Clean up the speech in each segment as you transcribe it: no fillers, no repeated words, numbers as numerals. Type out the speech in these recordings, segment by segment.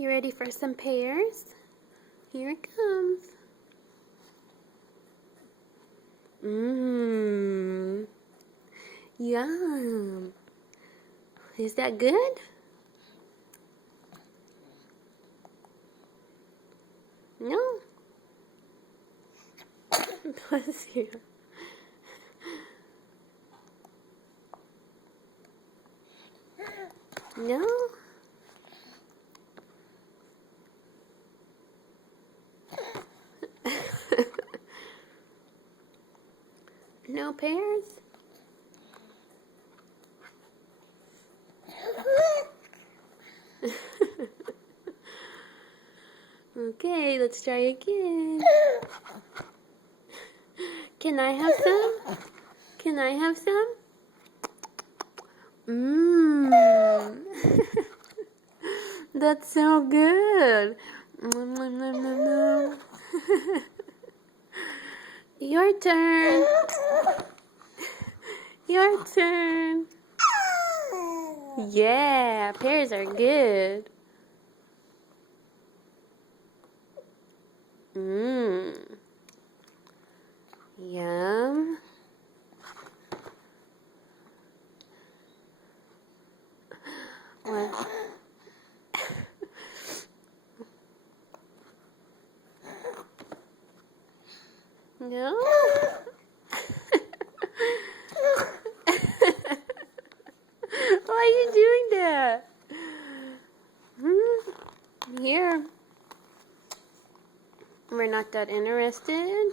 You ready for some pears? Here it comes. Mmm. Yum. Is that good? No. Bless you. No. No pears? Okay, let's try again. Can I have some? Can I have some? Mmm. That's so good. Your turn. Your turn. Yeah, pears are good. Mmm. Yum. What? No? Why are you doing that? Here. We're not that interested.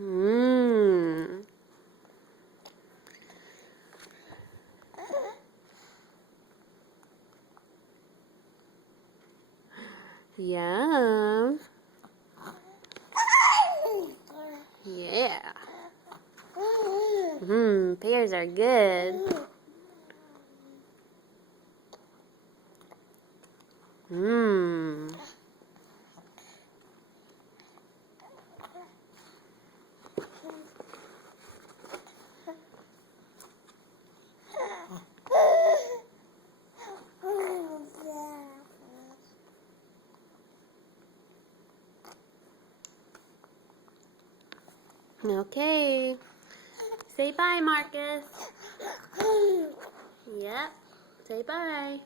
Mmm. Yum. Yeah. Pears are good. Mmm. Okay. Say bye, Marcus. Yep. Say bye.